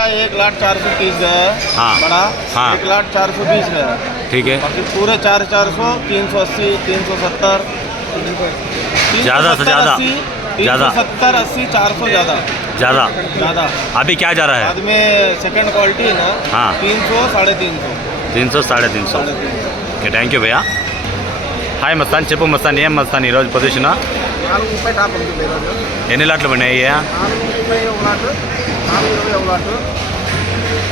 छोटा 1,04,30 गया हाँ। बड़ा हाँ। 1,04,20 गया। ठीक है, बाकी पूरे 4,400 380 370 ज़्यादा से ज़्यादा 370 80 400 ज़्यादा ज़्यादा ज़्यादा। अभी क्या जा रहा है? बाद में सेकंड क्वालिटी है ना। हाँ। 300 350 300 350 ఓకే థ్యాంక్ యూ భయ్యా. హాయ్ మస్తాన్, చెప్పు మస్తాన్, ఏం మస్తాన్ ఈరోజు పొజిషన్ 430 టాప్ ఉంటుంది ఈరోజు. ఎన్ని లాట్లు పడినాయి? 430 ఒక లాట్ 420 ఒక లాట్.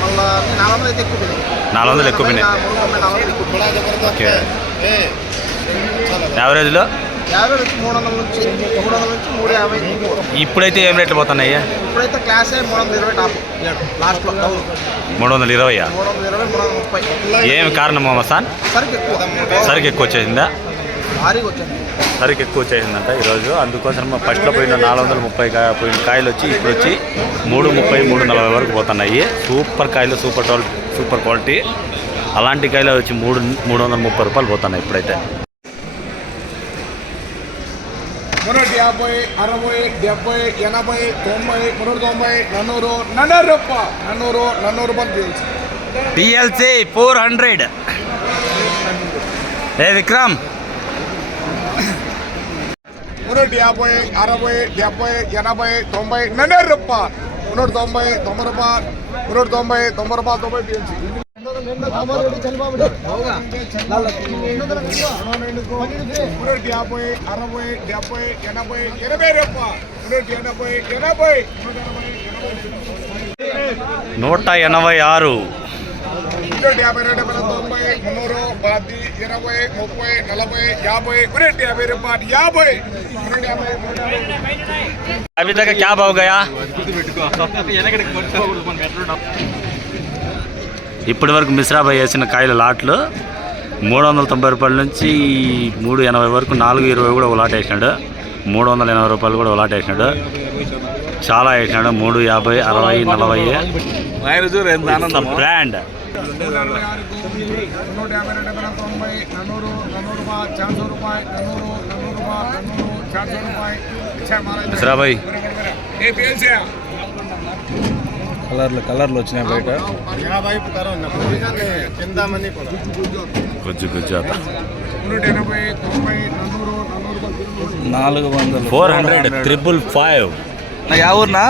మళ్ళీ 400 అయితే ఎక్కువ పోయినాయి. 400 ఎక్కువ పోయినాయి. 400 ఎక్కువ పోయినాయి. ఓకే, యావరేజ్లో యావరేజ్ వచ్చి 300 నుంచి 350. ఇప్పుడైతే ఏం రేట్లు పోతున్నాయి? ఇప్పుడైతే క్లాస్ 320 టాప్ లాస్ట్లో 320. 320 330. ఏమి కారణమో మస్తాన్? సరికి ఎక్కువ సరికి ఎక్కువ వచ్చేసిందా? భారీగా వచ్చింది. సరికి ఎక్కువ వచ్చేసిందంట ఈరోజు. అందుకోసం ఫస్ట్లో పోయిన 430 పోయిన కాయలు వచ్చి ఇప్పుడు వచ్చి 330 340 వరకు పోతున్నాయి. సూపర్ కాయలు, సూపర్ క్వాలిటీ. అలాంటి కాయలు వచ్చి 330 రూపాయలు పోతున్నాయి ఇప్పుడైతే. 150 60 70 80 90 390 400 రూపాయలు టిఎల్సి 400. ఏ విక్రమ్, 150 60 70 80 90 400 రూపాయలు 190 90 రూపాయలు 190 90 రూపాయలు 90 టీఎల్సీ. 150 60 70 80 80 రూపాయలు 186. 150 90 300 10 20 30 40 50 150 రూపాయలు 50. अभी तक क्या भाव गया? ఇప్పటి వరకు మిశ్రాబాయ్ వేసిన కాయల లాట్లు 390 రూపాయల నుంచి 380 వరకు 420 కూడా ఒక లాట్ వేసినాడు. 380 రూపాయలు కూడా ఒక లాట్ వేసినాడు. చాలా వేసినాడు. 350 60 40 బ్రాండ్. 150 మిశ్రాబాయ్ కలర్లు వచ్చినాయి బయట. కొంచెం 400 400 555. యా ఊర్నా